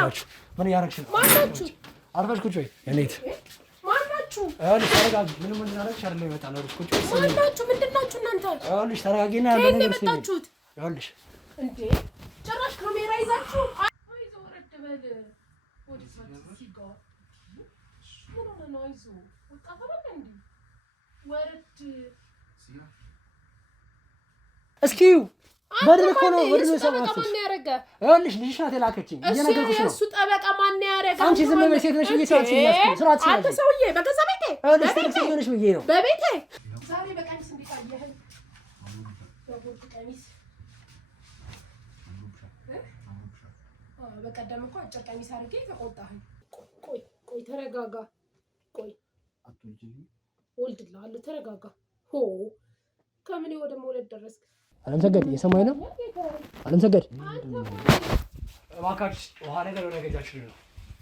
አረጋችሁ? ምን ያረግሽ ነው? ማናችሁ? አርፈሽ ቁጭ በይ። እኔት ማናችሁ? አይደል ተረጋጊ። ምንም ምን ያረግሽ አይደል ይመጣል። አርፈሽ ቁጭ በይ። ማናችሁ? ምንድናችሁ እናንተ? አይደል ተረጋጊና አንተ ነገር የመጣችሁት አይደል እንዴ? ጭራሽ ካሜራ ይዛችሁ አይዞ ወረድ በል ወዲህ ሲጋ ምን ሆነ ነው? አይዞ ወጣ ፈረደ እንዴ? ወረድ እስኪ በድርኮ ነው ወድሮ ሰማት ማን ያረጋ? ይኸውልሽ ልጅሽ ናት የላከችኝ እየነገርኩሽ ነው። እሱ ጠበቃ ማን ያረጋ? አንቺ ዝም በይ ሴት ነሽ እየሰራች ነው። ስራት አንተ ሰውዬ በገዛ ቤቴ ይኸውልሽ ሴት ነሽ ብዬ ነው። በቤቴ ዛሬ በቀሚስ እንዴት አየኸኝ? በቦርድ ቀሚስ በቀደም እኮ አጭር ቀሚስ አድርጌ ተቆጣኸኝ። ቆይ ተረጋጋ። ቆይ ወልድልሃለሁ ተረጋጋ። ሆ ከምን ወደ መውለድ ደረስክ? አለምሰገድ እየሰማኸኝ ነው? አለምሰገድ እባክሽ ውሃ ነገር ወደ ገዛችሁ ነው።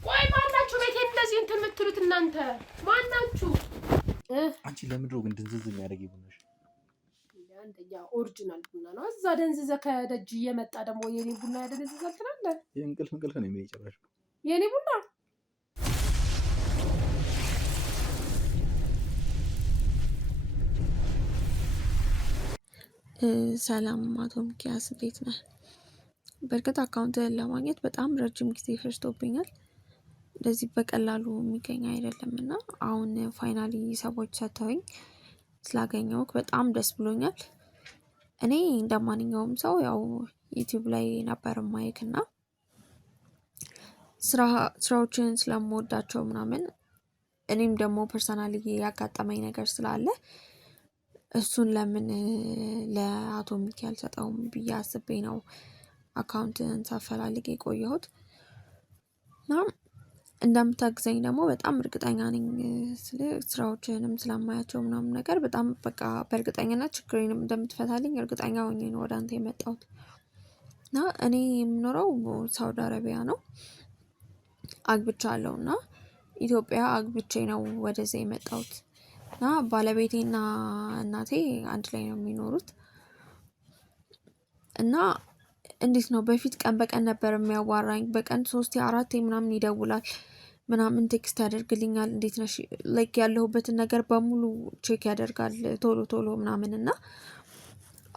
ቆይ ማናችሁ ቤቴ እንደዚህ እንትን የምትሉት እናንተ ማናችሁ? አንቺ ለምንድን ነው ግን ድንዝዝ የሚያደርግ ቡናሽ? አንደኛ ኦሪጂናል ቡና ነው። እዛ ደንዝዘ ከደጅ እየመጣ ደግሞ የኔ ቡና ያደነዝዛል ትላለህ። እንቅልፍ ነው የሚጨራሽ የኔ ቡና ሰላም አቶ ሚኪያስ እንዴት ነህ? በእርግጥ አካውንትህን ለማግኘት በጣም ረጅም ጊዜ ፈጅቶብኛል። እንደዚህ በቀላሉ የሚገኝ አይደለም እና አሁን ፋይናሊ ሰዎች ሰጥተውኝ ስላገኘሁት በጣም ደስ ብሎኛል። እኔ እንደማንኛውም ሰው ያው ዩቲዩብ ላይ ነበር ማይክ እና ስራዎችን ስለምወዳቸው ምናምን እኔም ደግሞ ፐርሰናሊ ያጋጠመኝ ነገር ስላለ እሱን ለምን ለአቶ ሚኪ አልሰጠውም ብዬ አስቤ ነው አካውንትን ሳፈላልግ የቆየሁት እና እንደምታግዘኝ ደግሞ በጣም እርግጠኛ ነኝ። ስራዎችንም ስለማያቸው ምናምን ነገር በጣም በቃ በእርግጠኝነት ችግሬንም እንደምትፈታልኝ እርግጠኛ ሆኜ ነው ወደ አንተ የመጣሁት እና እኔ የምኖረው ሳውዲ አረቢያ ነው። አግብቻለሁ እና ኢትዮጵያ አግብቼ ነው ወደዚህ የመጣሁት እና ባለቤቴና እናቴ አንድ ላይ ነው የሚኖሩት እና እንዴት ነው በፊት ቀን በቀን ነበር የሚያዋራኝ። በቀን 3-4 ምናምን ይደውላል ምናምን ቴክስት ያደርግልኛል። እንዴት ነሽ ላይክ ያለሁበትን ነገር በሙሉ ቼክ ያደርጋል ቶሎ ምናምን እና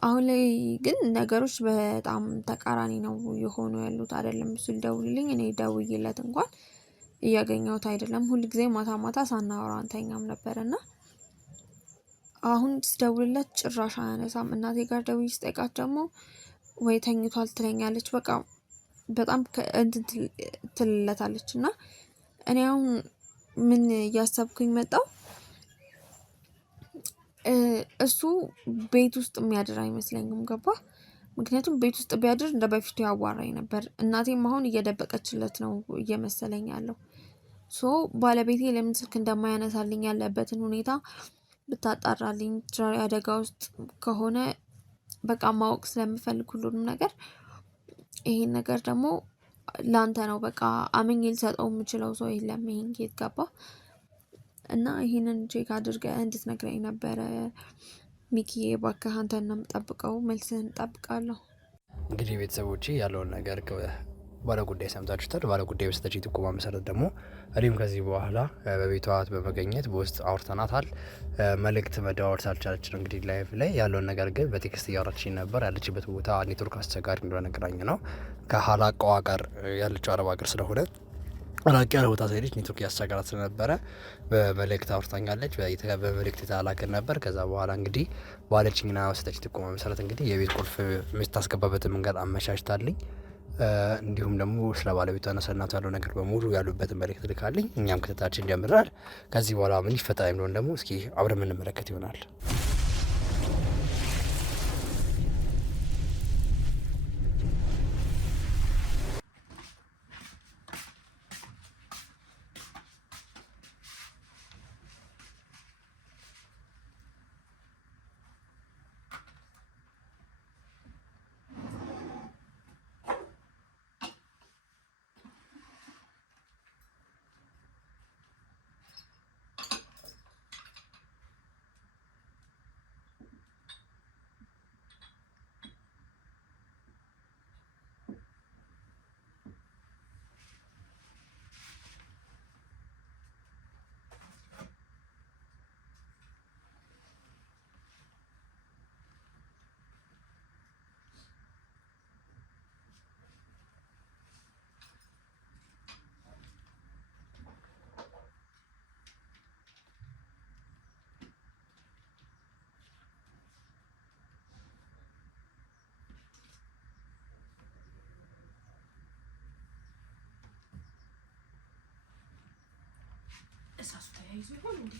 አሁን ላይ ግን ነገሮች በጣም ተቃራኒ ነው የሆኑ ያሉት። አይደለም እሱ ሊደውልልኝ እኔ ደውዬለት እንኳን እያገኘሁት አይደለም። ሁል ጊዜ ማታ ሳናወራ አንተኛም ነበርና አሁን ስደውልለት ጭራሽ አያነሳም። እናቴ ጋር ደውዬ ስጠይቃት ደግሞ ወይ ተኝቷል ትለኛለች። በቃ በጣም እንትን ትልለታለች እና እኔ አሁን ምን እያሰብኩኝ መጣሁ እሱ ቤት ውስጥ የሚያድር አይመስለኝም። ገባ? ምክንያቱም ቤት ውስጥ ቢያድር እንደ በፊቱ ያዋራኝ ነበር። እናቴም አሁን እየደበቀችለት ነው እየመሰለኝ ያለው። ባለቤቴ ለምን ስልክ እንደማያነሳልኝ ያለበትን ሁኔታ ብታጣራልኝ አደጋ ውስጥ ከሆነ በቃ ማወቅ ስለምፈልግ ሁሉንም ነገር ይሄን ነገር ደግሞ ላንተ ነው በቃ አምኜ ልሰጠው የምችለው ሰው የለም። ይሄን ጌት ገባ እና ይሄንን ቼክ አድርገህ እንድትነግረኝ ነበረ ሚኪዬ። እባክህ አንተን ነው የምጠብቀው፣ መልስህን እጠብቃለሁ። እንግዲህ ቤተሰቦቼ ያለውን ነገር ባለጉዳይ ሰምታችሁታል። ባለጉዳይ በሰጠችኝ ጥቆማ መሰረት ደግሞ እኔም ከዚህ በኋላ በቤቷ በመገኘት በውስጥ አውርተናታል። መልእክት መደዋወል ሳልቻለች ነው እንግዲህ ላይፍ ላይ ያለውን ነገር ግን በቴክስት እያወራችኝ ነበር። ያለችበት ቦታ ኔትወርክ አስቸጋሪ እንደሆነ ነግራኝ ነው። ከሀላቃዋ ጋር ያለችው አረብ ሀገር ስለሆነ ራቅ ያለ ቦታ ሳይሄድ ኔትወርክ ያስቸጋራት ስለነበረ በመልእክት አውርታኛለች። በመልእክት የተላከን ነበር። ከዛ በኋላ እንግዲህ ባለችኝና በሰጠችኝ ጥቆማ መሰረት እንግዲህ የቤት ቁልፍ የምታስገባበትን መንገድ አመቻችታልኝ እንዲሁም ደግሞ ስለ ባለቤቷና ስለ እናቷ ያለው ነገር በሙሉ ያሉበትን መልእክት ልካልኝ እኛም ክትታችን ጀምረናል። ከዚህ በኋላ ምን ይፈጠር የሚለውን ደግሞ እስኪ አብረን የምንመለከት ይሆናል። ተያይዞ ይሆን እንዴ?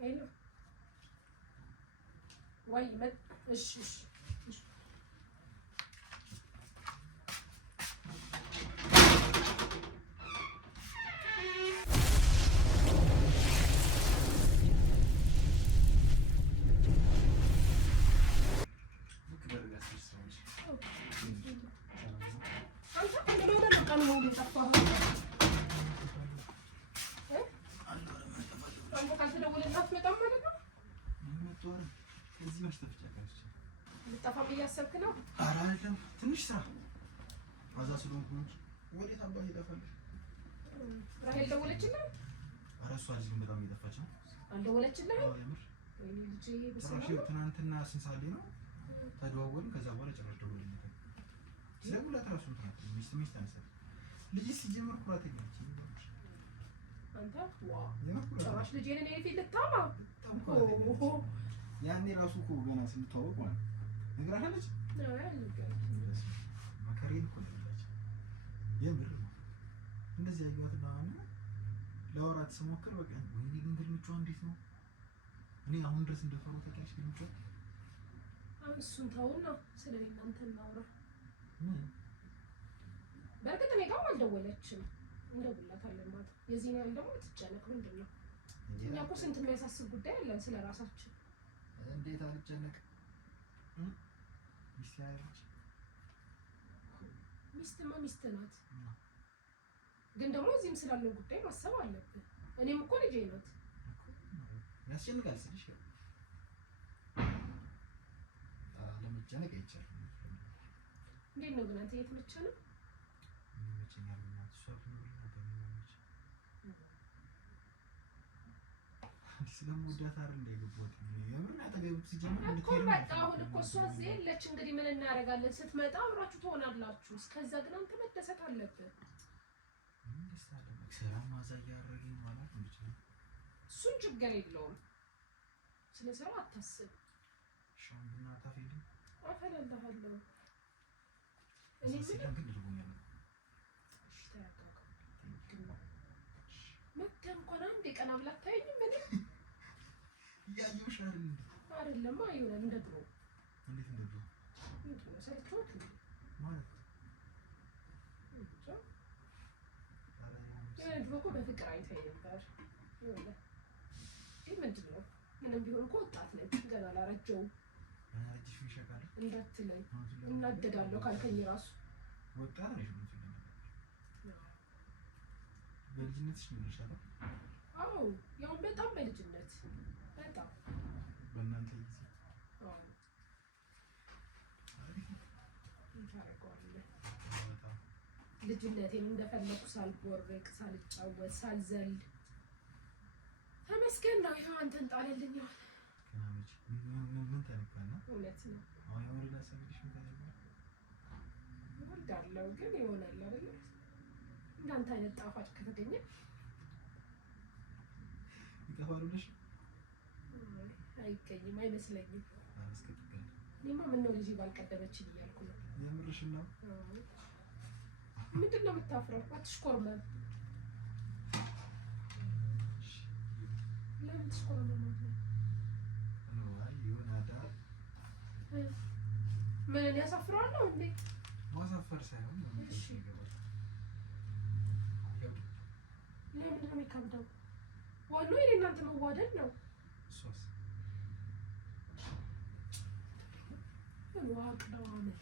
Hello. Why met? Ish. ልጠፋም እያሰብክ ነው? ኧረ አይደለም፣ ትንሽ ስራ አዛ ስለሆንኩ ነው። ወዴት አባት ይጠፋል? ራሄል ደወለችልህ? ኧረ እሷ ልጅ በጣም እየጠፋች ነው። አልደወለችልህም? አዎ የምር ትናንትና ስንት ሰዓት ላይ ነው ተደዋወልን። ከዛ በኋላ ጭራሽ ደወለልኝ። ስለሁለት ራሱ ሚስት አነሳች። ልጅ ሲጀምር ኩራት የለችም። አንተ ጭራሽ ልጄን እኔ ፊት ልታማ? ያኔ ራሱ እኮ ገና ስንተዋወቅ ማለት ነግራታለች። መከሬን እኮ ነግራች የምር እንደዚህ ያዩዋትና ለወራት ስሞክር በቃ ወይኔ ግን ግርምቿ እንዴት ነው? እኔ አሁን ድረስ እንደፈሩ ተቀርሽ ግርምቿ። አሁን እሱን ተውና ስለ እናንተ እናውራ። በእርግጥ እኔ ጋርም አልደወለችም። እንደውላታለን ማለት የዚህ ነው ደግሞ ትጨነቅ ምንድን ነው? እኛ እኮ ስንት የሚያሳስብ ጉዳይ አለን ስለ ራሳችን። እንዴት አልጨነቅ? ሚስት ያለች ሚስትማ ሚስት ናት። ግን ደግሞ እዚህም ስላለው ጉዳይ ማሰብ አለብን። እኔም እኮ ልጄ ናት። ያስጨንቃል ስልሽ ለመጨነቅ አይቻልም። እንዴት ነው ግን አንተ እየተመቸ ነው? ይመቸኛል። ስለምወዳት አይደል እንደገባሁት የምር አጠገብት ሲጀምር እኮ በቃ አሁን እኮ እሷ እዚህ የለች። እንግዲህ ምን እናደርጋለን? ስትመጣ አብራችሁ ትሆናላችሁ። እስከዛ ግን አንተ መደሰት አለብህ። ሰላም ማዛ እያደረገኝ ማለት ነው። እሱን ችግር የለውም። ስለ ስራው አታስብ። ሻምቡና ታፈይዱ አፈላልሃለሁ። እኔ ምን ግን ልቦኛል። እሺ ተረጋጋ። መጥተህ እንኳን አንዴ ቀና ብላ አታየኝም? ምን ያየሁሽ አይደለም አይሆንም። እንደ ድሮ እንዴት እንደ ድሮ ሰልችቶት ማለት ድሮ እኮ በፍቅር አይተኸኝ ነበር። ግን ምንድን ነው ምንም ቢሆን እኮ ወጣት ነኝ፣ ገና አላረጀሁም እንዳትለኝ። እናደዳለሁ ካልከኝ ራሱ ወጣት ነሽ። በልጅነትሽ ምን ይሻላል? አዎ ያው በጣም በልጅነት በጣም በእናንተ ጊዜ ልጅነቴን እንደፈለኩ ሳልቦርቅ ሳልጫወት ሳልዘል ተመስገን ነው። ይኸው አንተን ጣለልኝ። ምን ተነካና? እውነት ነው። አሁን ወረዳ ሰምሽ ምን ታደርጋለህ? እወዳለሁ ግን ይሆናል አይደል? እንዳንተ አይነት ጣፋጭ ከተገኘ ይጠፋሉ ነሽ? አይገኝም አይመስለኝም። አስከትከል እኔማ ምነው ልጅ ባልቀደመችኝ እያልኩ ነው። የምርሽን ነው? ምንድን ነው የምታፍረው? አትሽኮርመም። ለምን ትሽኮርመም? ምን ያሳፍራል ነው እንዴ? ማሳፈር ሳይሆን እሺ ለምን ነው የሚከብደው? ዋናው የእናንተ መዋደድ ነው። እሷስ ዋቅ ነው አመት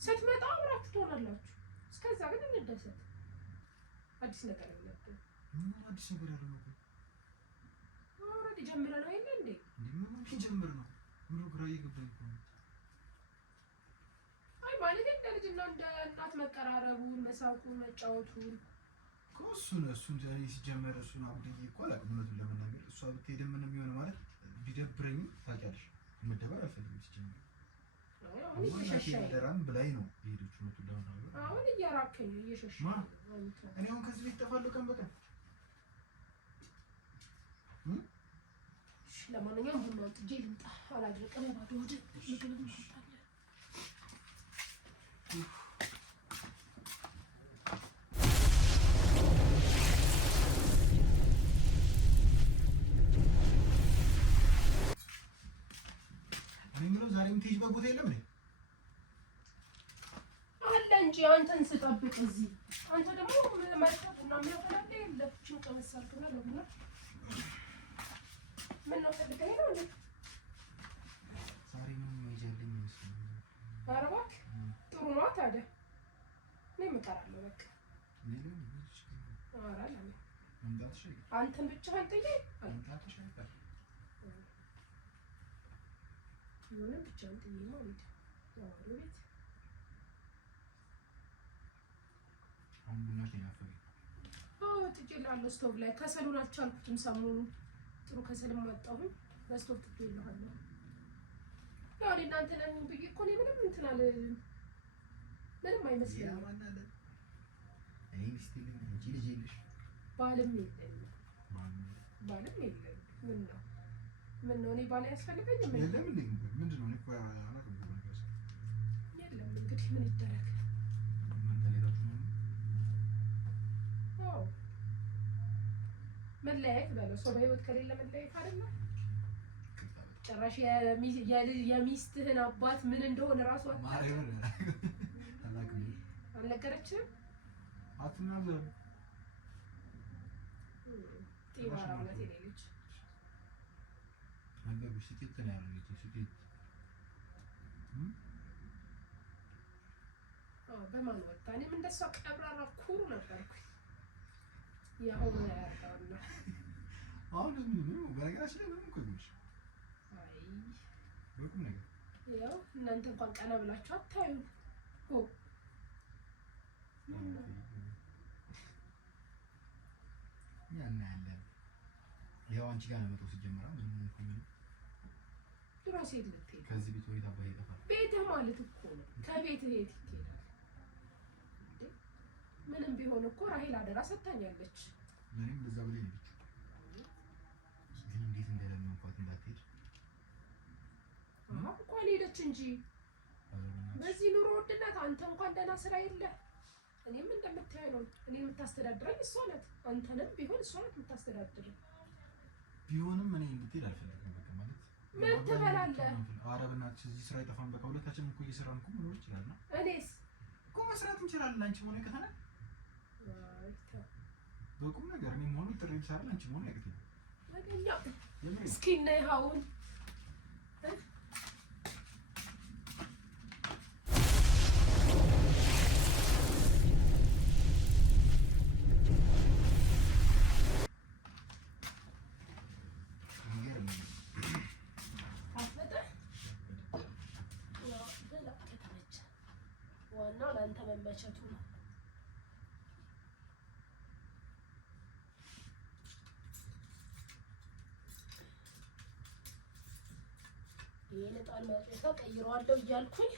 ስትመጣ አብራችሁ ትሆናላችሁ። እስከዛ ግን እንደሰት አዲስ ነገር የለም። ምን አዲስ ነገር አለ ነው? ኦልሬዲ ጀምረናል አይደል እንዴ? ምን ጀምር ነው? ምን ግራ እየገባኝ ነው። አይ ማለት እንደ ልጅና እንደ እናት መቀራረቡን፣ መሳቁን፣ መጫወቱን እሱን ዛሬ ሲጀመር እሱን አብደኝ እኮ አላውቅም። እውነቱን ለመናገር እሷ ብትሄድ ምንም የሚሆን ማለት ቢደብረኝም ታውቂያለሽ፣ መደበር አልፈልግም። ሲጀመር አሁን እየሸሸኝ ብላኝ ነው የሄደችው። እውነቱን ለመናገር አሁን እያራከኝ እየሸሸኝ እኔ አሁን ከዚህ ቤት እጠፋለሁ ቀን በቀን። ለማንኛውም ቡና ጥጄ ልምጣ። አላድርቅም ባዶ ወደ ምግብ እንመጣለን። ምንም ዛሬ የምትሄጂበት ቦታ የለም እንዴ? አለ እንጂ አንተን ስጠብቅ እዚህ አንተ ደግሞ መርካት እና የሚያፈላል የለም። ጭንቅ መሳልክና ለቡና ምን ነው ፈልገኝ ነው እንዴ? ዛሬ ምንም ይጀልኝ ይመስላል። ኧረ እባክህ ጥሩ ነው ታዲያ። እኔም እቀራለሁ በቃ። ምንም ኧረ ለምን እንታሽ አንተን ብቻህን ጥዬ እንታሽ አይደል? ምንም ብቻህን ጥዬ ነው እንዴ? ያው ቤት አሁን ቡና ተያፈኝ። ጥጄልሃለሁ ስቶቭ ላይ። ከሰሉን አልቻልኩትም ሰሞኑን። ጥሩ ከሰልም አጣሁኝ። በስቶቭ ጥጄልሃለሁ። ያው እናንተ ነን ብዬ እኮ እኔ ምንም እንትን አልልም። ምንም አይመስልም። እኔ ሚስት የለኝም እንጂ ልጅ የለሽ? ባልም የለኝም። ባልም የለኝም። ምን ነው እኔ ባል ያስፈልገኝ? ምን የለም እንዴ? ምንድን ነው? እኔ እኮ አላውቅም ነገር። የለም እንግዲህ ምን ይደረግ? መለያየት በለው። ሰው በህይወት ከሌለ መለያየት አይደለ? ጭራሽ የሚስትህን አባት ምን እንደሆነ ራሱ አልነገረችህም? አትናገር። ጤናራውነት የሌለች ነገርኩሽ። ስኬት ነው ያለች ስኬት። በማን ወጣ? እኔም እንደሷ ቀብራራ ኩሩ ነበርኩኝ። ያው ነው ያርጋውና አሁን ምን በነገራችን ላይ ምንም እኮ ይሉሽ። አይ በቁም ነገር ያው እናንተ እንኳን ቀና ብላችሁ አታዩ። ያና ያለ ያው አንቺ ጋር ነው መጥቶ ሲጀመራ ምንም እኮ ምን ድራሴ ልትሄድ ከዚህ ቤት ወይ ታባይ ይጠፋል። ቤትህ ማለት እኮ ነው። ከቤትህ የት ይሄዳል? ምንም ቢሆን እኮ ራሄል አደራ ሰጥታኛለች። ምንም በዛ ብለኝ ነው ግን እንዴት እንደለመንኳት እንዳትሄድ። እንኳን ሄደች እንጂ በዚህ ኑሮ ውድነት አንተ እንኳን ደህና ስራ የለ። እኔም እንደምታየው ነው። እኔ የምታስተዳድረኝ እሷ ናት። አንተንም ቢሆን እሷ ናት የምታስተዳድረኝ። ቢሆንም እኔ እንድትሄድ አልፈልግም። በቃ ማለት ምን ትበላለህ? ኧረ በእናትሽ እዚህ ስራ አይጠፋም። በቃ ሁለታችንም እኮ እየሰራን እኮ መኖር ይችላል። እኔስ እኮ መስራት እንችላለን። አንቺ ሆነ ከተና በቁም ነገር እኔ መሆኑ ጥሪ ብቻ አንቺ መሆኑ ያቅተኝ ነገኛ እስኪ ነይ አሁን ዋናው ለአንተ መመቸቱ ነው። ይሄን ጣል ማጥፋ ቀይሯለሁ እያልኩኝ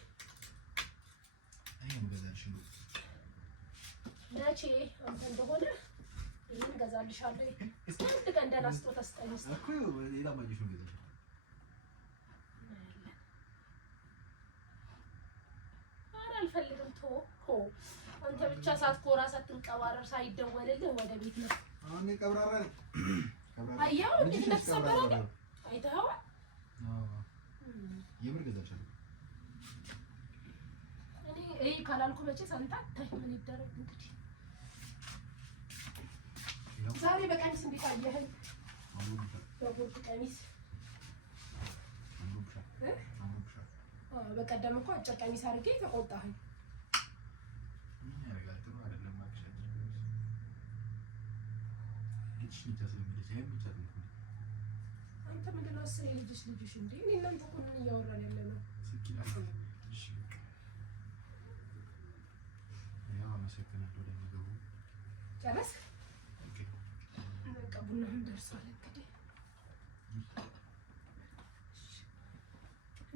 አይም ገዛልሽ ነው መቼ አንተ እንደሆነ ይሄን ገዛልሻለሁ። እስኪ አንድ ቀን ደህና ስጦታ ስጠኝ እኮ ሌላ ማጅሽ ነው ገዛልሽ። አልፈልግም። ቶ አንተ ብቻ ሳትኮራ ሳትንቀባረር ሳይደወልልህ ወደ ቤት ነው። አሁን ቀብራራ ነኝ። አያው እንዴት እንደተሰበረ አይተኸዋል? የምር ገዛልሻለሁ። እኔ ካላልኩ መቼ ሳንታ ምን ይደረግ እንግዲህ ዛሬ በቀሚስ እንዴት አየኸኝ? በጉርድ ቀሚስ በቀደም እኮ አጭር ቀሚስ አድርጌ ተቆጣኸኝ። አንተ ምንድን ነው አስሬ ልጅሽ እንዴ? እኔ እናንተ እኮ ምን እያወራን ያለ ነው? ጨረስክ? በቃ ቡናህም ደርሷል። እንግዲህ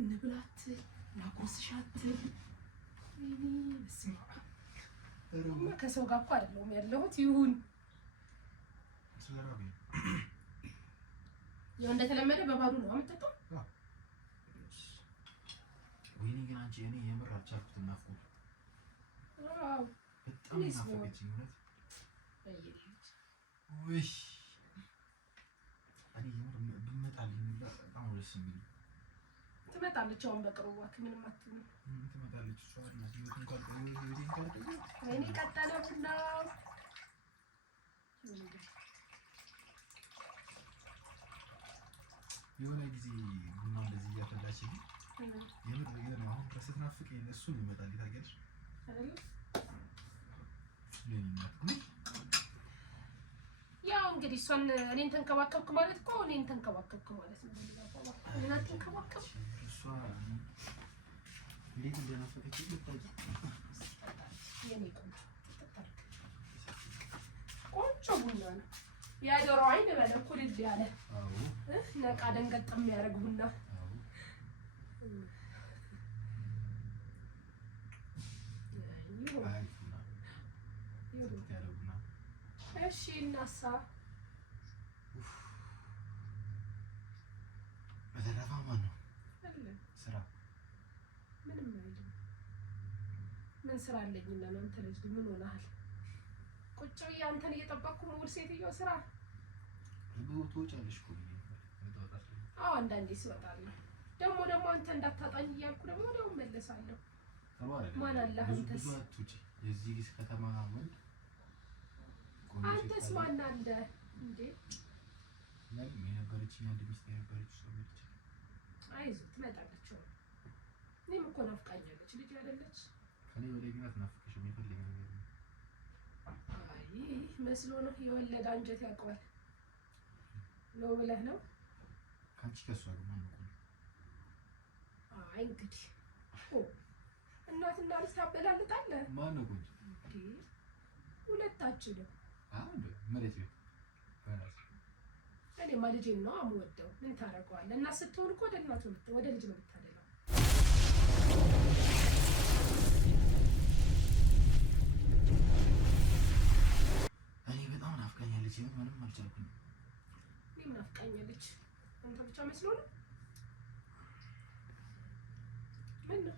እንብላት ላጎርስሻት። ከሰው ጋር እኮ አይደለሁም ያለሁት። ይሁን ያው እንደተለመደ በባዶ ነው የምጠጣው። ወይኔ ግን አንቺ እኔ የምር አልቻልኩትም። ናፍቆት በጣም ናፈቀችኝ እውነት። ውይ እኔ የምር ብመጣልኝ በጣም ደስ የሚል ትመጣለች። አሁን በቅርቡ እባክህ ምንም አትሆንም። ትመጣለች እሷ ወይኔ ቀጠለ ቡና የሆነ ጊዜ ቡና እንደዚህ እያፈላችኝ የምር የሆነ አሁን ድረስ ስትናፍቀኝ እሱን ይመጣል ታውቂያለሽ አይደል? ያው እንግዲህ እሷን እኔን ተንከባከብክ ማለት እኮ እኔን ተንከባከብክ ማለት ነው። እኔን አትንከባከብ። እሷ እንዴት እንደናፈቀችኝ ልታውቂ የኔ ቆንጆ ቡና ነው። የዶሮ አይን በለው ኩልል ያለ ነቃ ደንገጥ የሚያደርግ ቡና። እሺ እናሳ በተረፈ ማን ነው ስራ? ምንም አይደለም። ምን ስራ አለኝና ነው? አንተ ልጅ ምን ሆነሃል? ቁጭ ብዬ አንተን እየጠበቅኩ ነው። ውል ሴትዮ ስራ ትወጫለሽ እኮ አዎ፣ አንዳንዴ ስወጣለሁ። ደግሞ አንተ እንዳታጣኝ እያልኩ ደግሞ ወዲያው እመለሳለሁ። ማን አለህ አንተስ? የዚህ ከተማ ወንድ አንተስ ማን አለ እንዴ? ለምን የነበረችኝ አንድ ሚስት የነበረች ሰው ነች። አይዞህ ትመጣለች። እኔም እኮ ናፍቃኛለች። ልጅ አይደለች ከኔ ወደ ግባት ናፍቀሽ የሚፈልግ ነገር ነው። አይ መስሎ ነው። የወለደ አንጀት ያውቀዋል ነው ብለህ ነው? ካንቺ ከሷ ጋር ማን ነው? አይ እንግዲህ እናትና ልጅ ታበላልጣለህ። ማን ነው እንዴ? ሁለታችንም አንድ መሬት ነው። እኔማ ልጄን ነው የምወደው። ምን ታደርገዋለህ? እና ስትሆን እኮ ወደ ልጅ ነው የምታደላው። እኔ በጣም ናፍቃኛለች። ምንም አልቻልኩም። እኔም ናፍቃኛለች። አንተ ብቻ መስሎ ነው? ምን ነው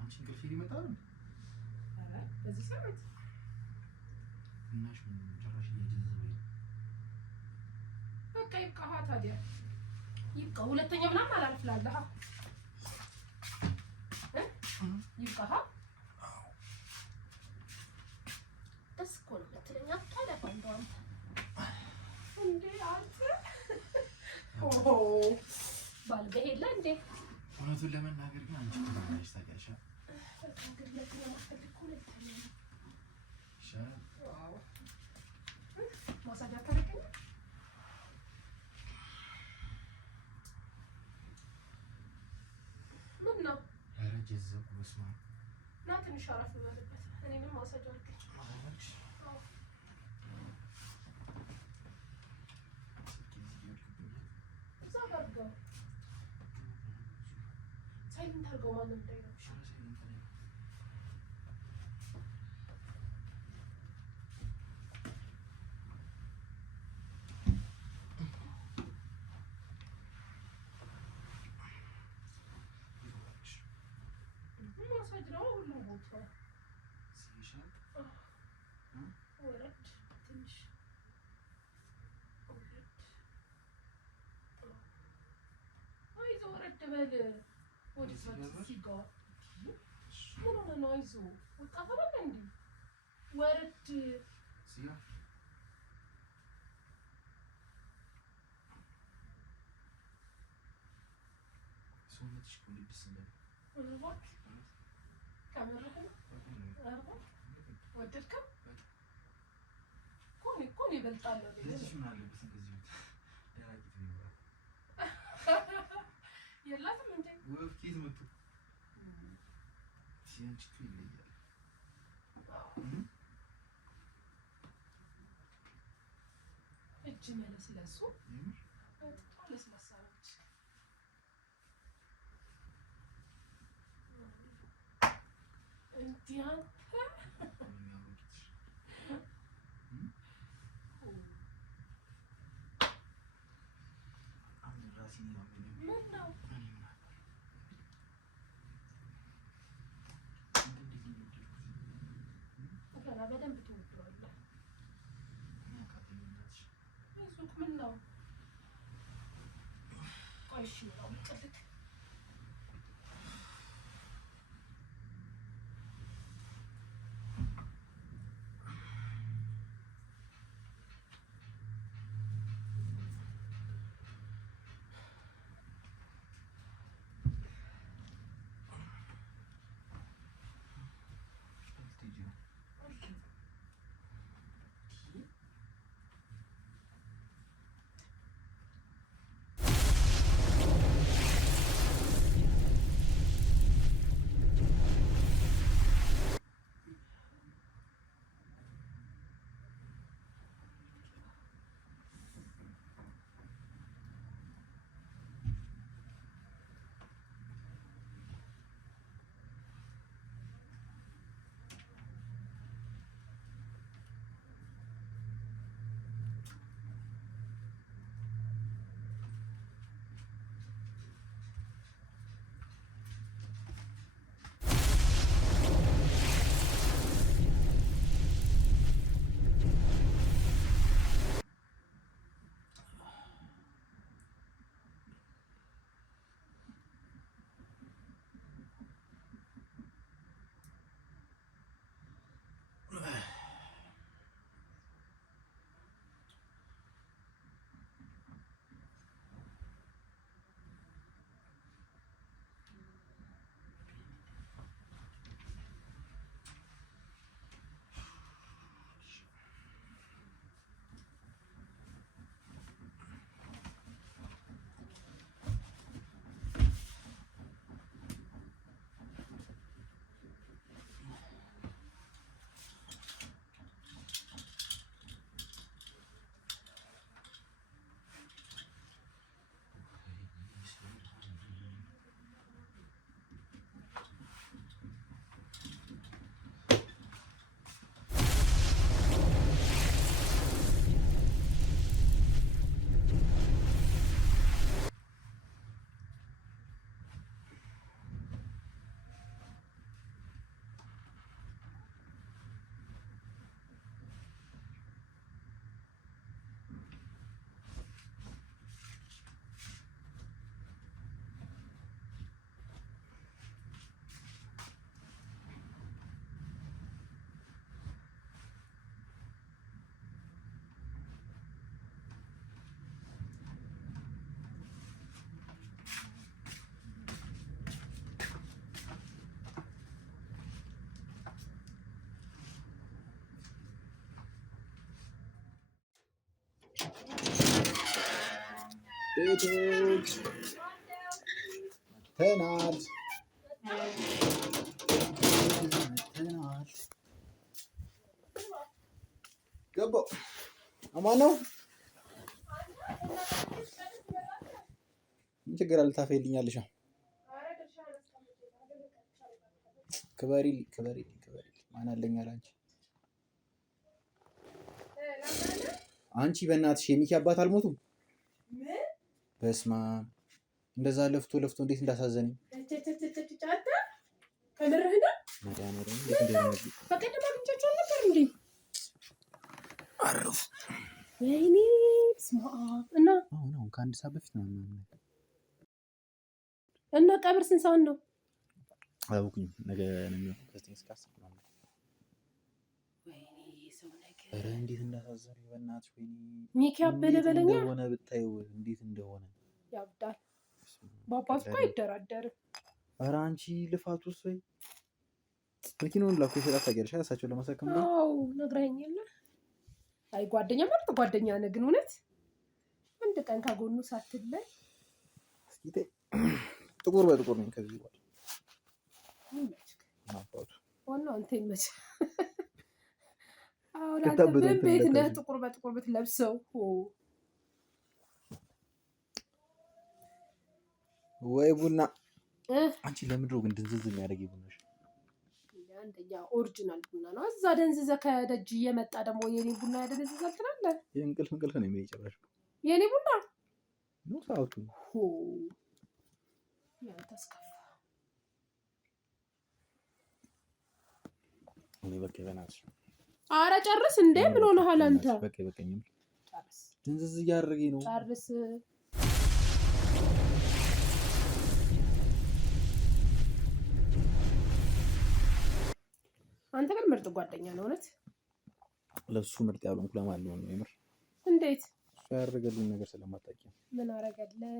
አንቺ እንቅልፍ ይመጣል? ኧረ በዚህ ሰዓት እናሽ ምን ጨራሽ እየጀዘበኝ። በቃ ይብቃህ ታዲያ ይብቃ። ሁለተኛ ምናምን አላልፍላለህ። ይብቃህ። ደስ እኮ ነው የምትለኝ። አታለፋ እንደው አንተ እንዴ አንተ ባልገህ የለ እንዴ? እውነቱን ለመናገር ግን አንቺ ምንሽ ታውቂያለሽ? ማሳጅ አታደርገኝም? ምን ነው? ኧረ ጀዘብኩ። በስመ አብ ና ትንሽ አረፍ በልበት። እኔንም ማሳጅ አድርገኝ። እዛ ጋር አድርገው። ሳይለንት አድርገው። ማንም እንዳይረብሽ። ማሳጅ ነው ሁሉም ቦታ። ወረድ ትንሽ አይዞህ፣ ወረድ በል። ወዲህ ሲጋር ምን ሆነህ ነው? አይዞህ፣ ወጣት አይደለ እንዴ? ወረድ ሰውነትሽ እኮ እንዴት ደስ እንዳለ ወደድከው እኮ እኔ እበልጣለሁ። ልጅሽ ምን አለበት እንደዚህ ደራቂት ነው የላትም እንዴ? ወፍ ኬት መጡ ሲያንቺቱ ይለያል። እጅ መለስለሱ በጣም ለስላሳ ነች። እንዲህ አንተ በደንብ ትወደዋለህ። ምን ነው ቆይ እሺ ነው ልቅልቅ ቤቶች መተናል ገባሁ። አማን ነው። ምን ችግር አለ? ታፈይልኛለሽ። ክበሪ ማን አለኝ አላንቺ። አንቺ በእናትሽ የሚኪ አባት አልሞቱም? በስማ እንደዛ ለፍቶ እንዴት እንዳሳዘነኝ። ከምርህ ነው? መድኃኒዓለም እንዴት እንደሆነ በቀደም አግኝቻቸው ነበር እንዴ? አረፍ ወይኔ ስማ እና አሁን ከአንድ ሰዓት በፊት ነው እና ቀብር ስንት ሰዓት ነው? አላውቅም። ነገ ነው የሚሆነው ከ9 እስከ 10 ነው። ወይኔ ሰው ነገር ኧረ እንዴት እንዳሳዘነኝ በእናትሽ። ወይኔ ሚኪ አበደ በለኛ እንደሆነ ብታዪው እንዴት እንደሆነ ያብዳል። በአባቱ እኮ አይደራደርም። ኧረ አንቺ ልፋቱስ ወይ መኪናውን ላኩ ይችላል ታውቂያለሽ እሳቸውን ለማሳከም ነው። አዎ ነግረኸኝ የለ አይ ጓደኛ ማለት ጓደኛ ነህ ግን እውነት አንድ ቀን ከጎኑ ሳትለይ እስኪ ጥቁር በጥቁር ነኝ ከዚህ በኋላ ዋናው አንተ ይመች አሁን አንተ ምን ቤት ነህ ጥቁር በጥቁር ብትለብሰው ወይ ቡና አንቺ ለምንድነው ግን ድንዝዝ የሚያደርግ ቡናሽ? አንደኛ ኦሪጂናል ቡና ነው። እዛ ደንዝዘ ከደጅ እየመጣ ደግሞ የኔ ቡና ያደነዝዛል ትላለህ። የእንቅልፍ ነው የሚጨራሽ የኔ ቡና ነው ሰዓቱ ያ ተስከፋ እኔ በቃ በናትሽ ኧረ ጨርስ እንዴ ምን ሆነሃል አንተ? በቃ በቃኝ ጨርስ ድንዝዝ እያደረገኝ ነው። ጨርስ አንተ ግን ምርጥ ጓደኛ ነው እውነት። ለሱ ምርጥ ያልሆንኩ ለማን ነው የምር? እንዴት? እሱ ያደረገልኝ ነገር ስለማታውቂ። ምን አደረገልህ?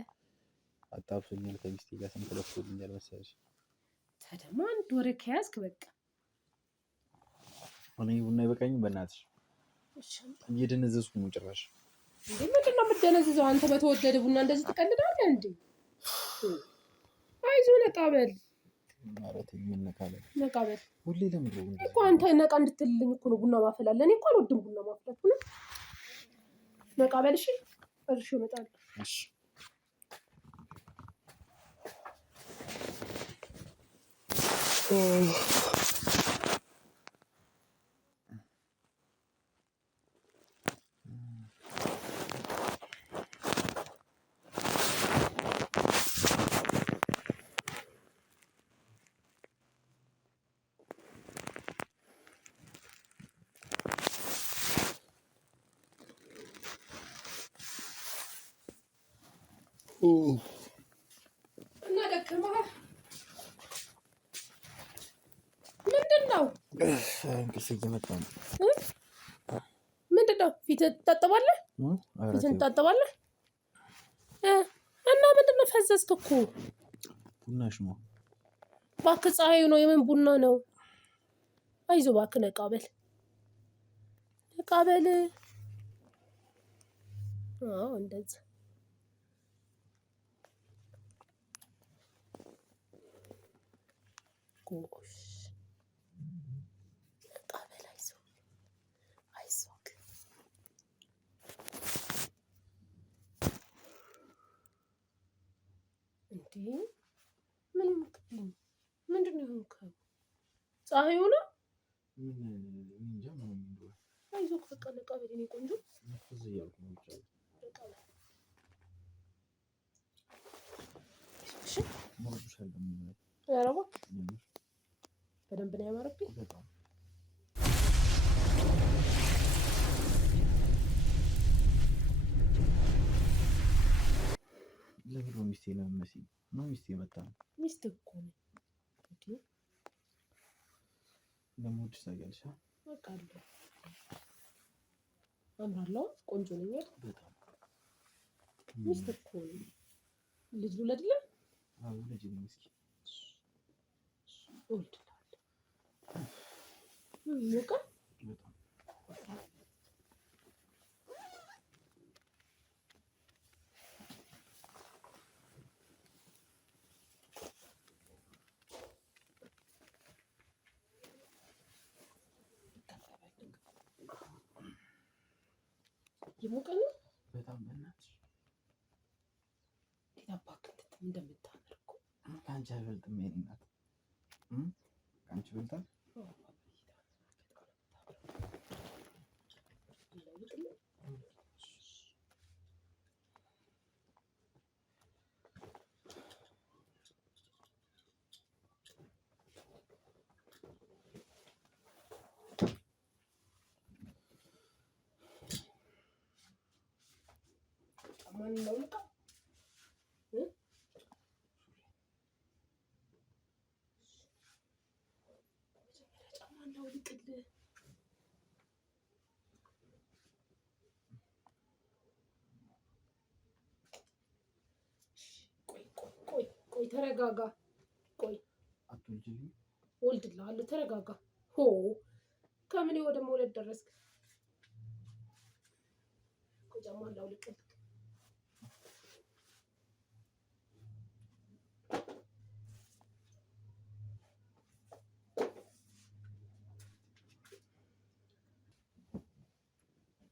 አጣብሶኛል ከሚስቴ ጋር ስንት ለፍቶልኛል መሰለሽ። ታዲያማ አንድ ወሬ ከያዝክ በቃ እኔ ቡና ይበቃኝ በእናትሽ። እየደነዘዝኩ ነው ጭራሽ። እንዴ ምንድን ነው የምትደነዝዘው አንተ? በተወደደ ቡና እንደዚህ ትቀልዳለህ እንዴ? አይዞህ ነቃ በል ማለት ምን ነካለ? ነቃ በል ሁሌ ለምን ነው እኮ አንተ ነቃ እንድትልልኝ እኮ ነው ቡና ማፈላለህ። እኔ እኮ አልወድም ቡና ማፍላት ነው። ነቃ በል እሺ። እርሹ እመጣለሁ። እሺ እና ደከመህ? ምንድን ነው? እንቅልፍ እየመጣ ነው። ምንድን ነው? ፊትህን ትታጠባለህ? ፊትህን ትታጠባለህ? እና ምንድን ነው ፈዘዝክ እኮ? ቡናሽ ነው እባክህ። ፀሐዩ ነው። የምን ቡና ነው? አይዞህ እባክህ ነቃ በል ነቃ በል። አዎ እንደዛ ጎሽ ነቃ በል። አይዞህ አይዞህ። እንዴ ምን ሆንክብኝ? ምንድን ነው የሆንከው? ፀሐዩ ነው? አይዞህ በቃ ነቃ በል የእኔ ቆንጆ። ኧረ እባክህ በደንብ ነው ያማረብኝ። ለብሮ ሚስቴ ነው መስይ ነው ሚስቴ መጣ ነው ሚስት እኮ ነው እንዴ? ለሞድ ታያለሽ። በቃ አለ አምራለሁ። ቆንጆ ነኝ በጣም። ሚስት እኮ ነው። ልጅ ልውለድልህ? አዎ ልጅ ነው። እስኪ እወልድልሃለሁ። ይሞቃል በጣም ይሞቃል በጣም በእናትሽ አባክህ እንደምታምር እኮ ከአንቺ አይበልጥም። የእኔ እናት ከአንቺ ይበልጣል። ማን ነው ልቃ ቆይ ተረጋጋ። ቆይ አትወልጂልኝ? ወልድልሃለሁ። ተረጋጋ። ሆ ከምን ወደ መውለድ ደረስክ? ቆጃማ ላውልቅ።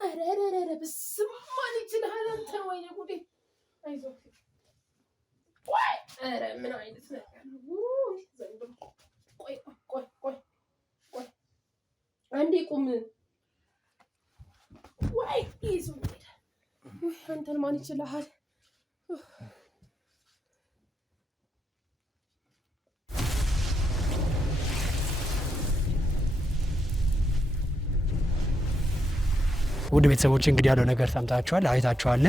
አረረረ በስማን ይችላል አንተ ወይኔ ጉዴ። አይዞህ ቆይ። ኧረ ምን አይነት ነገር ነው ዘንድሮ። ቆይ ቆይ ቆይ ቆይ አንዴ ቁም። ወይ ይዞ ሄደ። አንተን ማን ይችላል? ውድ ቤተሰቦች እንግዲህ ያለው ነገር ሰምታችኋል፣ አይታችኋል።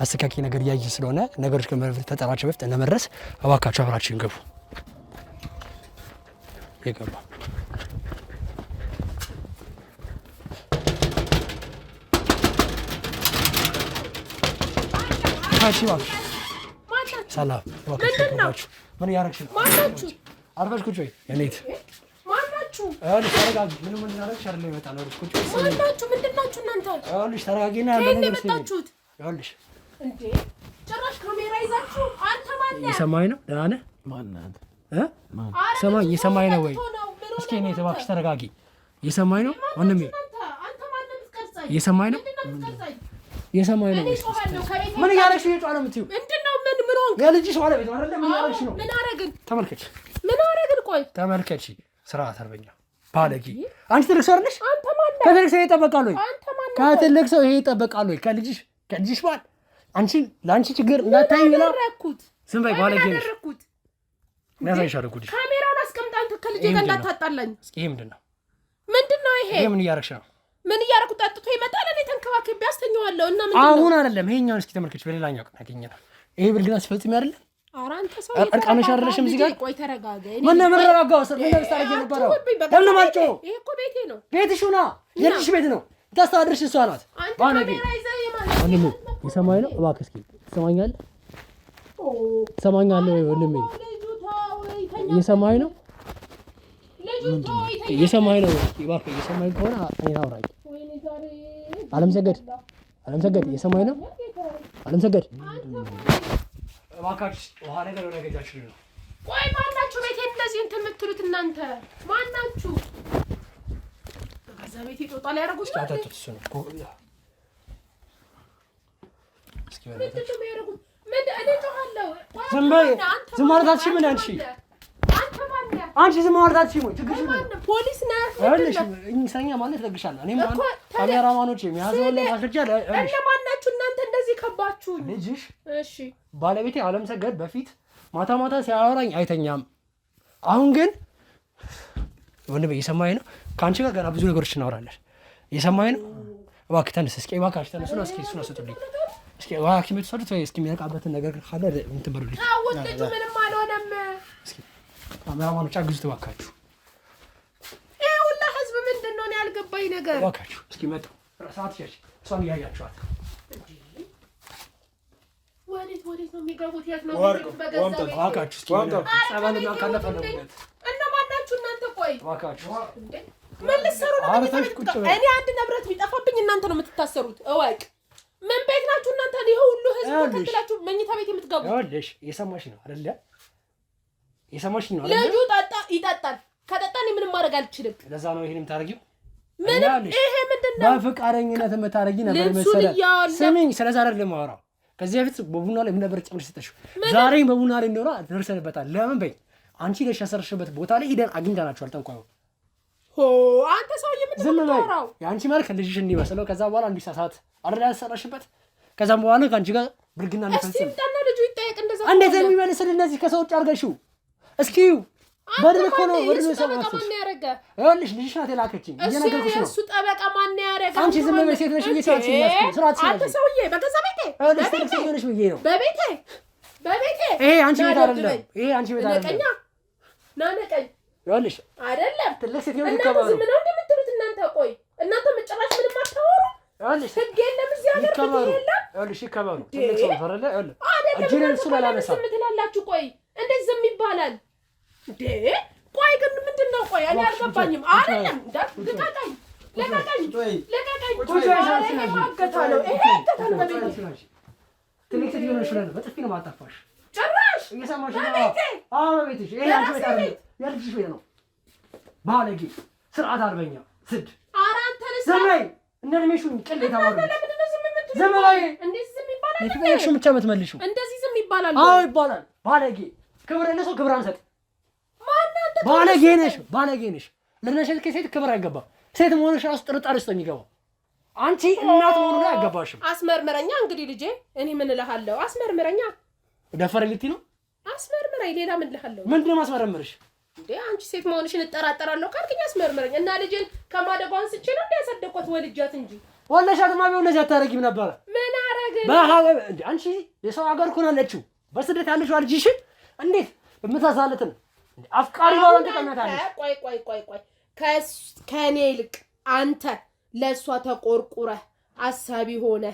አስተካኪ ነገር እያየን ስለሆነ ነገሮች ከመፈጠራቸው በፊት ለመድረስ እባካችሁ አብራችሁን ግቡ። ይገባ ሰላም። ምን እያደረግሽ ነው? አርፈሽ ቁጭ በይ። እንዴት ተረጋጊ። ምንም እንድናደርግሽ አይደለም የመጣ ነው። ቁጭ በይ። ምንድን ናችሁ እናንተ? ይኸውልሽ ተረጋጊና ከእኔ የመጣችሁት ይኸውልሽ እንዴ ጭራሽ ካሜራ ይዛችሁ። አንተ ማን ነህ? እየሰማኸኝ ነው? ደህና ነህ? ማን ነህ? ሰማኝ። እየሰማኸኝ ነው ወይ? እስኪ እኔ እባክሽ ተረጋጊ። እየሰማኸኝ ነው ወንድሜ? አንተ ማን ነህ የምትቀርጸኝ? እየሰማኸኝ ነው? እየሰማኸኝ ነው? ምን እያደረግሽ ነው? እየጮኸ ነው የምትይው? ምንድን ነው? ምን ሆንክ? የልጅሽ ባለቤት ነው አይደል? ምን እያደረግሽ ነው? ምን አደረግን? ተመልከች። ምን አደረግን? ቆይ ተመልከች። ስርዓት አርበኛ ባለጌ። አንቺ ትልቅ ሰው አይደለሽ? አንተ ማን ነህ? ከትልቅ ሰው ይጠበቃል ወይ? አንተ ማን ነህ? ከትልቅ ሰው ይሄ ይጠበቃል ወይ? ከልጅሽ ባል አንቺ ለአንቺ ችግር እንዳታይ ብላ ዝም በይ። ባለጌ ነሽ። ያሳይሻለሁ ጉድሽ። ካሜራውን አስቀምጣ። አንተ ከልጄ ጋር እንዳታጣላኝ። እስኪ ይሄ ምንድን ነው? ምንድን ነው ይሄ? ምን እያደረግሽ ነው? ምን እያደረኩ? ጠጥቶ ይመጣል። እኔ ተንከባክቤ አስተኛዋለሁ። እና ምንድን ነው? አሁን አይደለም ይሄኛውን እስኪ ተመልከች። በሌላኛው ቀን ያገኘናል። ይሄ ብልግና ሲፈጽም አይደለም? ኧረ አንተ ሰው እርቃንሽ አይደለሽም እዚህ ጋር? ቆይ ተረጋጋ። ምን ነው የምረጋጋው? ምን ታስታርጊ ነበረው? ለምን ማልጮ? ይሄ እኮ ቤቴ ነው። ቤትሽ ሁና የልጅሽ ቤት ነው። ታስተዳድርሽ እሷ ናት። ባለጌ ወንድሜ ይሰማኝ ነው? እባክህ እስኪ ትሰማኛለህ? ትሰማኛለህ ወይ ወንድሜ? እየሰማኝ ነው? እየሰማኝ ነው? እባክህ እየሰማኝ ከሆነ እኔን አውራኝ። አለምሰገድ እየሰማኝ ነው? አለምሰገድ እባካችሁ ውሃ ነገር ነው ነገጃችሁ ነው። ቆይ ማናችሁ ቤቴ እንደዚህ እንትን የምትሉት እናንተ ማናችሁ? ከዛ ቤቴ ጦጣ ላይ ያደርጉት ነው። ታታቱት እሱ ነው። እስኪ ወራታ ምን እኔ ጮሃለሁ። ዝም በይ። ዝም ማለት አትችይም። ምን አንቺ አንቺ ዝም ማለት አትችይም ወይ? ትግሽ ነው። ፖሊስ ነህ አይደለሽ? እኛኛ ማለት ደግሻለሁ። እኔም ማለት ካሜራማኖች የሚያዘውን ማስረጃ እነ ማናችሁ እናንተ እንደዚህ ከባችሁ? ልጅሽ እሺ ባለቤቴ አለምሰገድ በፊት ማታ ማታ ሲያወራኝ አይተኛም። አሁን ግን ወንድሜ እየሰማኸኝ ነው? ከአንቺ ጋር ገና ብዙ ነገሮች እናወራለን። እየሰማኸኝ ነው? እባክህ ተነስ እስኪ። እባክህ ተነስ ነው። እስኪ እሱን አስጡልኝ። እስኪ ሐኪም ቤት ሰዱት ወይ እስኪ የሚነቃበትን ነገር ካለ እንትን በሉልኝ። ታውት ልጁ ምንም አልሆነም። እስኪ ካሜራማኖች አግዙት እባካችሁ። ይሄ ሁላ ህዝብ ምንድን ነው ያልገባኝ ነገር? እባካችሁ እስኪ መጡ ሰዓት ያቺ እሷን እያያችኋት ወዴት ነው የሚገቡት? የት ነው በገዛ ቤት? እባካችሁ እስኪ ጸባን የሚያካለፈ ነው እና ማናችሁ እናንተ? ቆይ እባካችሁ ምን ልትሰሩ ነው? እኔ አንድ ንብረት ቢጠፋብኝ እናንተ ነው የምትታሰሩት። እወቅ። ምን ቤት ናችሁ እናንተ? ይሄ ሁሉ ህዝብ ተከትላችሁ መኝታ ቤት የምትገቡ? ይኸውልሽ እየሰማሽ ነው አይደለ? እየሰማሽ ነው አይደለ? ልጁ ይጠጣል። ከጠጣ እኔ ምንም ማድረግ አልችልም። ለዛ ነው ይሄን የምታረጊው? ምንም ይሄ ምንድን ነው? በፍቃደኝነት የምታረጊ ነበር መሰለኝ። ስሚኝ፣ ስለዛ አይደለም የማወራው። ከዚህ በፊት በቡና ላይ ምን ነበር ጨምር ሰጠሽው? ዛሬ በቡና ላይ እንደሆነ ደርሰንበታል። ለምን በይ አንቺ ለሽ ያሰርሽበት ቦታ ላይ ሄደን አግኝተናችኋል። ጠንቋዩ አንተ ሰውዬ ምንድን ነው የምታወራው? የአንቺ መልክ ልጅሽ እንዲመስለው ከዛ በኋላ እንዲሳሳት አይደል ያሰራሽበት። ከዛም በኋላ ከአንቺ ጋር ብልግና እንደፈጸመ እስቲ ምጣና ልጁ ይጠየቅ። እንደዛ እንዴት የሚመልስል እንደዚህ ከሰው ውጭ አድርገሽው እስኪ በድል እኮ ነው ወድሎ ሰማሽ። ይኸውልሽ ልጅሽ ናት የላከችኝ እየነገርኩሽ ነው። እሱ ጠበቃ ማን ያረጋ? አንቺ ዝም በይ ሴት ነሽ ብዬሽ ሳልሽኝ ስራት አንተ ሰውዬ በገዛ ቤቴ ይኸውልሽ ትልቅ ሴት ነሽ ብዬሽ ነው። በቤቴ ይሄ አንቺ ቤት አይደለም። ይሄ አንቺ ቤት አይደለም። ናነቀኝ ይኸውልሽ አይደለም ትልቅ ሴት ነሽ ይከባሉ። እናንተ ምን እንደምትሉት እናንተ? ቆይ እናንተ መጨረሻ ምንም አታወሩ። ይኸውልሽ ህግ የለም እዚህ ሀገር ህግ የለም። ይኸውልሽ ይከባሉ። ትልቅ ሰው ፈረለ ይኸውልሽ አይደለም እጅን እሱ ላላነሳ ዝም ትላላችሁ። ቆይ እንዴት ዝም ይባላል እንዴ? ቆይ ግን ምንድነው? ቆይ እኔ አልገባኝም። አይደለም ልቀቀኝ። ትልቅ ሴት ሆነሽ ነው በጥፊ ነው ማጣፋሽ። ጭራሽ እየሰማሽ ነው? አዎ ቤትሽ ይሄ አንቺ ቤት አይደለም የልጅሽ ቤት ነው። ባለጌ ስርዓት አልበኛ ስድ አራንተ ለሰ ዘመይ እንደልሜሹኝ ቅሌታ ወርድ ዘመይ እንደዚህ ዝም ይባላል። ለፍቅርሽ ብቻ የምትመልሺው እንደዚህ ዝም ይባላል? አዎ ይባላል። ባለጌ ክብር ለሰው ክብር አንሰጥ። ማናንተ ባለጌ ነሽ። ለነሽት ከሴት ክብር አይገባም። ሴት መሆንሽ ራሱ ጥርጣሬ ውስጥ ነው የሚገባው። አንቺ እናት መሆኑ ላይ አይገባሽም። አስመርምረኛ እንግዲህ ልጄ እኔ ምን እልሃለሁ? አስመርምረኛ ደፈረ ልቲ ነው አስመርምረኝ። ሌላ ምን እልሃለሁ? ምንድን ነው ማስመረምርሽ? እንዴ አንቺ ሴት መሆንሽን እጠራጠራለሁ ካልከኝ አስመርምረኝ። እና ልጄን ከማደጓ አንስቼ ነው ያሳደግኳት ወልጃት እንጂ ወለሻትማ ቢሆን እንደዚህ አታረጊም ነበር። ምን አረግ በሀገር እንዴ አንቺ የሰው ሀገር እኮ ነው ያለችው። በስደት ያለሽው ልጅሽ እንዴት በመታሳለትን አፍቃሪ ባሏን ተቀመጣለች። ቆይ ከኔ ይልቅ አንተ ለሷ ተቆርቁረህ አሳቢ ሆነ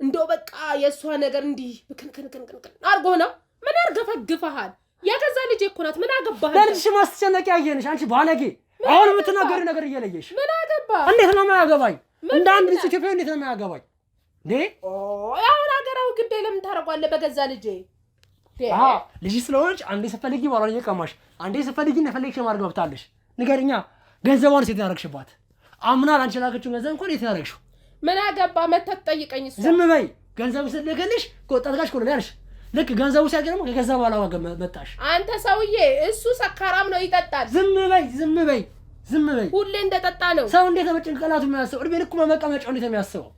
እንደው በቃ የሷ ነገር እንዲህ ብክንክንክንክን አርጎ ነው። ምን ያርገፈግፈሃል? የገዛ ልጅ እኮ ናት። ምን አገባህ? ለልጅሽ ማስጨነቅ ያየንሽ አንቺ ባለጌ። አሁን የምትናገሪ ነገር እየለየሽ ምን አገባህ? እንዴት ነው የማያገባኝ? እንደ አንድ ልጅ ኢትዮጵያዊ እንዴት ነው የማያገባኝ እንዴ? አሁን ሀገራዊ ጉዳይ ለምን ታረጋለህ በገዛ ልጄ? ልጅ ስለሆነች አንዴ ስትፈልጊ ባሏን እየቀማሽ አንዴ ስትፈልጊ እንደፈለግሽ ማድረግ መብታለሽ። ንገሪኛ፣ ገንዘቧን ሴት ያደረግሽባት አምና አንቺ ላከችው ገንዘብ እንኳን የት ያደረግሽው? ምን አገባ? መተት ጠይቀኝ። ዝም በይ። ገንዘቡ ስለከልሽ ከወጣት ጋር ኮሎ ያልሽ ልክ ገንዘቡ ሲያገኝ ደግሞ ከገዛ በኋላ ዋጋ መጣሽ። አንተ ሰውዬ እሱ ሰካራም ነው ይጠጣል። ዝም በይ። ሁሌ እንደጠጣ ነው። ሰው እንዴት ነው ጭንቅላቱ የሚያስበው? እድሜ ልኩ በመቀመጫው እንዴት ነው የሚያስበው?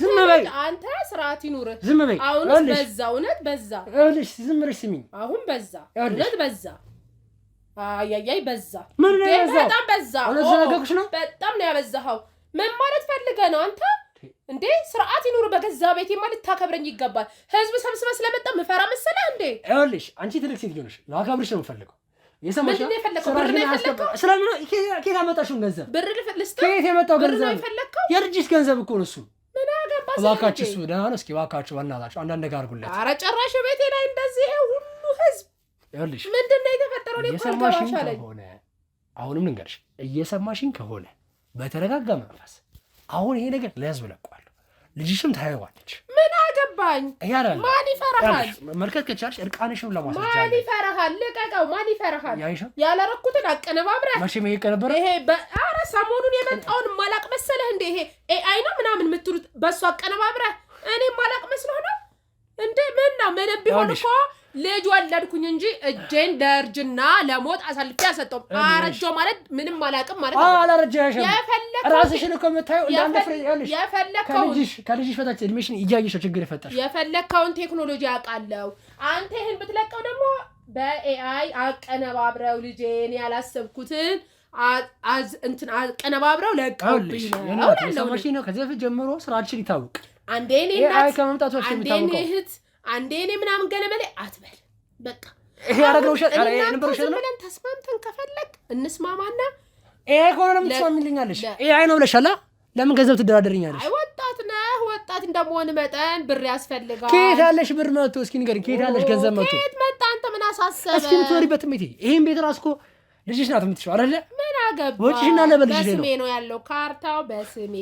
ዝም በይ አንተ። ስርዓት ይኑር። ዝም በይ። አሁንስ በዛ፣ እውነት በዛ። ይኸውልሽ ዝም ብለሽ ስሚኝ። አሁን በዛ፣ እውነት በዛ። አያያይ በዛ። ምን ነው ያበዛው? በጣም በዛ። እውነት ስለነገርኩሽ ነው። በጣም ነው ያበዛኸው። ምን ማለት ፈልገህ ነው አንተ? እንዴ ስርዓት ይኑር። በገዛ ቤቴ ማለት ታከብረኝ ይገባል። ህዝብ ሰብስበ ስለመጣ ምፈራ መሰለህ እንዴ? ይኸውልሽ አንቺ ትልቅ ሴት ሆነሽ ላከብርሽ ነው የምፈልገው። የሰማሽ ነው? ምንድን ነው የፈለከው? ብር ነው የፈለከው? ስለምን ከየት አመጣሽው ገንዘብ? ብር ልስጥ? ከየት የመጣው ገንዘብ? ብር ነው የፈለከው? የልጅሽ ገንዘብ እኮ ነው እሱ። ምን አገባ? እባካችሁ እሱ ደህና ነው። እስኪ እባካችሁ በእናታችሁ አንዳንድ ነገር አድርጉለት። ኧረ ጭራሽ ቤቴ ላይ እንደዚህ ሁሉ ህዝብ። ይኸውልሽ ምንድን ነው የተፈጠረው? እኔ እኮ አልገባሽ አለኝ። አሁንም ልንገርሽ፣ እየሰማሽኝ ከሆነ በተረጋጋ መንፈስ አሁን ይሄ ነገር ለህዝብ ለቋል። ልጅሽም ታየዋለች። ምን አገባኝ? ማን ይፈራሃል? መልከት ከቻልሽ እርቃንሽን ለማስረጃ ማን ይፈራሃል? ልቀቀው። ማን ይፈራሃል? ያይሻ ያላረኩትን አቀነባብረህ መቼም ይሄ ቀነበረ ይሄ ኧረ ሰሞኑን የመጣውን ማላቅ መሰለህ እንዴ? ይሄ ኤአይ ነው ምናምን የምትሉት በሱ አቀነባብረህ እኔ ማላቅ መስሎህ ነው እንዴ? ምን ነው ምንም ቢሆን እኮ ልጅ ወለድኩኝ እንጂ እጄን ለእርጅና ለሞት አሳልፌ አልሰጠሁም። አረጀሁ ማለት ምንም አላውቅም ማለት ነው። አላረጀሽም። ራስሽን እኮ የምታየው እንዳንተ ፍሬ ያለሽ ከልጅሽ በታች እድሜሽን እያየሽ ችግር የፈጠርሽ የፈለከውን ቴክኖሎጂ አውቃለሁ። አንተ ይሄን ብትለቀው ደግሞ በኤአይ አቀነባብረው ልጄን ያላሰብኩትን እንትን አቀነባብረው ለቀውብኝ ነው። ሰማሽ ነው። ከዚህ በፊት ጀምሮ ስራችን ይታወቅ። አንዴ እኔ እናት ከመምጣቱ በፊት የሚታወቀው እህት አንዴ እኔ ምናምን ገለመሌ አትበል። በቃ ይሄ ያረጋው ሸጥ አረ ነበር ሸጥ ነው። ብለን ተስማምተን ከፈለክ እንስማማና ይሄ ኮነ ምትስማሚልኛለሽ። ይሄ አይ ነው ብለሻላ። ለምን ገንዘብ ትደራደርኛለሽ? አይ ወጣት ነህ። ወጣት እንደመሆን መጠን ብር ያስፈልጋል። ከየት ያለሽ ብር መጥቶ እስኪ ንገሪኝ። ከየት ያለሽ ገንዘብ መጥቶ ከየት መጣ? አንተ ምን አሳሰበ? እስኪ የምትኖሪበት ቤት ይሄን ቤት ራስኮ ልጅሽ ናት የምትሽው አይደለ? ምን አገባ? ወጪሽና ለበልጅሽ ነው። በስሜ ነው ያለው ካርታው በስሜ።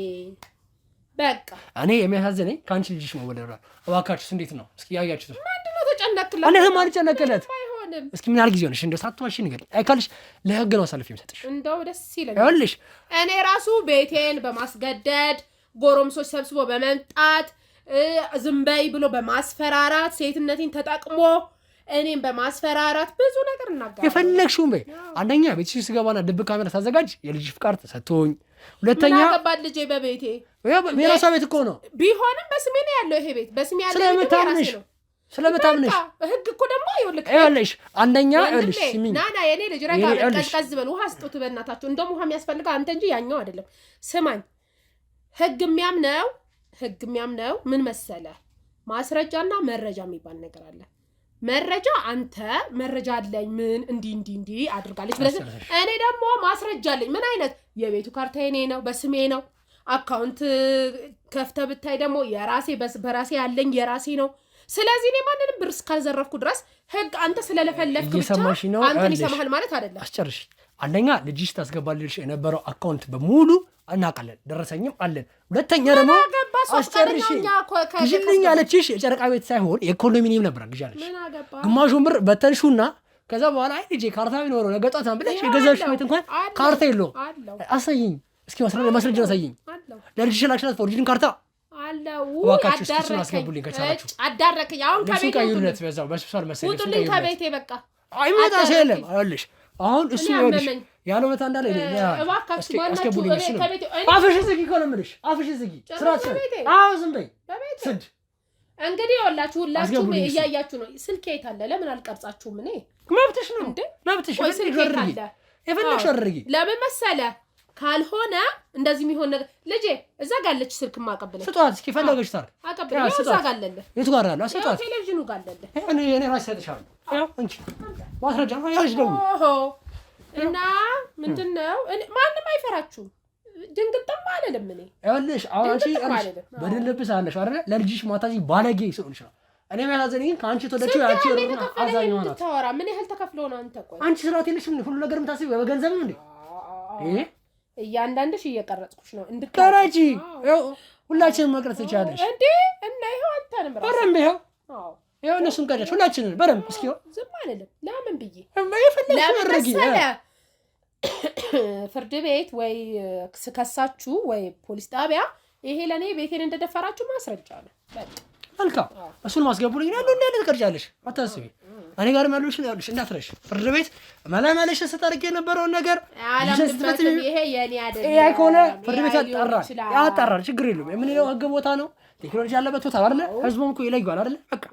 በቃ እኔ የሚያሳዝነኝ ከአንቺ ልጅሽ መወለድ ነው። እባካችሁስ እንዴት ነው? እስኪ ያያችሁት ምንድነው ተጨነቅላት? እንዴት ማን ጨነቀለት? አይሆንም። እስኪ ምን ያህል ጊዜ ሆነሽ እንደው ሳትዋሺ ንገሪኝ። አይካልሽ ለህግ ነው አሳልፌ የምሰጥሽ። እንደው ደስ ይለኛል። ይኸውልሽ እኔ ራሱ ቤቴን በማስገደድ ጎረምሶች ሰብስቦ በመምጣት ዝም በይ ብሎ በማስፈራራት ሴትነቴን ተጠቅሞ እኔም በማስፈራራት ብዙ ነገር እናጋራለን። የፈለግሽውን በይ። አንደኛ ቤትሽ ስገባና ድብቅ ካሜራ ታዘጋጅ የልጅ ፍቃድ ተሰጥቶኝ፣ ሁለተኛ ምን አገባል ልጄ በቤቴ የራሷ ቤት እኮ ነው። ቢሆንም በስሜ ነው ያለው ይሄ ቤት በስሜ ያለው ስለምታምንሽ ህግ እኮ ደግሞ ይኸውልሽ አንደኛ ይኸውልሽ ስሚኝ ናና የኔ ልጅ ረጋ ቀዝቀዝ በል ውሃ ስጡት በእናታችሁ። እንደውም ውሃ የሚያስፈልገው አንተ እንጂ ያኛው አይደለም። ስማኝ ህግ የሚያምነው ምን መሰለ ማስረጃና መረጃ የሚባል ነገር አለ። መረጃ አንተ መረጃ አለኝ ምን እንዲህ አድርጋለች ብለህ እኔ ደግሞ ማስረጃ አለኝ። ምን አይነት የቤቱ ካርታ የኔ ነው በስሜ ነው። አካውንት ከፍተህ ብታይ ደግሞ የራሴ በራሴ ያለኝ የራሴ ነው። ስለዚህ እኔ ማንንም ብር እስካልዘረፍኩ ድረስ ህግ አንተ ስለለፈለፍክ ብቻ አንተን ይሰማሃል ማለት አይደለም። አስጨርሽ። አንደኛ ልጅሽ ታስገባልሽ የነበረው አካውንት በሙሉ እናውቃለን፣ ደረሰኝም አለን። ሁለተኛ ደግሞ አስጨርሽ ግዢልኝ ያለችሽ የጨረቃ ቤት ሳይሆን የኮንዶሚኒየም ነበር ግዣለሽ። ግማሹን ብር በተንሹና ከዛ በኋላ አይ ልጄ ካርታ ቢኖረው ነገ ጧት ብለሽ የገዛሽ ቤት እንኳን ካርታ የለውም። አሳይኝ እስኪ ማስረጃ አሳይኝ። ለልጅሽ ላክሽላት ፎርጅን ካርታ አለው አስገቡልኝ ከቻላችሁ። አዳረከኝ። አሁን ከቤቴ ቀዩነት በዛው በስብሳል መሰለኝ ውጡልኝ ከቤቴ በቃ አይመጣ ሰለም አይልሽ። አሁን እሱ ይወድሽ ያለው መታ እንዳለ እባካችሁ አስገቡልኝ። እሱ አፍሽን ዝጊ እኮ ነው የምልሽ። አፍሽን ዝጊ ስራት አዎ ዝም በይ ስድ። እንግዲህ ወላችሁ ሁላችሁም እያያችሁ ነው። ስልክ የት አለ? ለምን አልቀርጻችሁም? እኔ መብትሽ ነው መብትሽ። ስልክ የት አለ? የፈለግሽ አድርጊ። ለምን መሰለ ካልሆነ እንደዚህ የሚሆን ነገር ልጄ እዛ ጋር አለች ስልክ ማቀበለች ስጧት እስኪ ፈለገሽ ታር አቀበለች እዛ ጋር አለለ የቱ ጋር አለ ስጧት ቴሌቪዥኑ ጋር አለለ እኔ ራሴ ሰጥሻለሁ ያው እንጂ ማስረጃ ያሽ ደው እና ምንድነው ማንንም አይፈራችሁም ድንግጥም አለለም እኔ ያለሽ አዋንቺ በደልብስ አለሽ አይደል ለልጅሽ ማታዚ ባለጌ ይሰውልሽ ነው እኔ ማያዘኝ ካንቺ ተወደችው ያቺ ነው አዛኝ ሆናት ታወራ ምን ያህል ተከፍሎ ነው አንተ ቆይ አንቺ ስራት የለሽም ሁሉ ነገር ምታስቢ በገንዘብ ነው እንዴ እያንዳንድሽ እየቀረጽኩሽ ነው እንድትቀረጪ ሁላችንም መቅረጽ ይቻላልሽ እንዴ እና ይሄው አንተንም ራስ በረም ይሄው እነሱም ቀረጭ ሁላችንም በረም እስኪ ዝም አይደለም ለምን ብዬ ለምን ፍርድ ቤት ወይ ከሳችሁ ወይ ፖሊስ ጣቢያ ይሄ ለኔ ቤቴን እንደደፈራችሁ ማስረጃ ነው በቃ መልካም እሱን ማስገቡልኝ ያለው እንዳለ ትቀርጫለሽ አታስቢ እኔ ጋር ማሉሽ ያሉሽ እንዳትረሽ ፍርድ ቤት መላማለሽ ተጠርቄ የነበረውን ነገር ይሄ የኔ አይደለም ይሄ አይኮነ ፍርድ ቤት ያጣራል ችግር የለም የምንለው ህግ ቦታ ነው ቴክኖሎጂ ያለበት ቦታ አይደለ ህዝቡም እኮ ይለያል አይደለ በቃ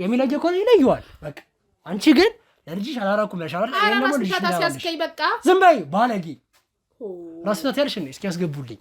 የሚለየው እኮ ይለያል በቃ አንቺ ግን ለልጅሽ አላራኩም ለሻራ ይሄን ደግሞ ልጅሽ ታስያዝከኝ በቃ ዝም በይ ባለጌ ራስታት ያልሽ ነው እስኪ ያስገቡልኝ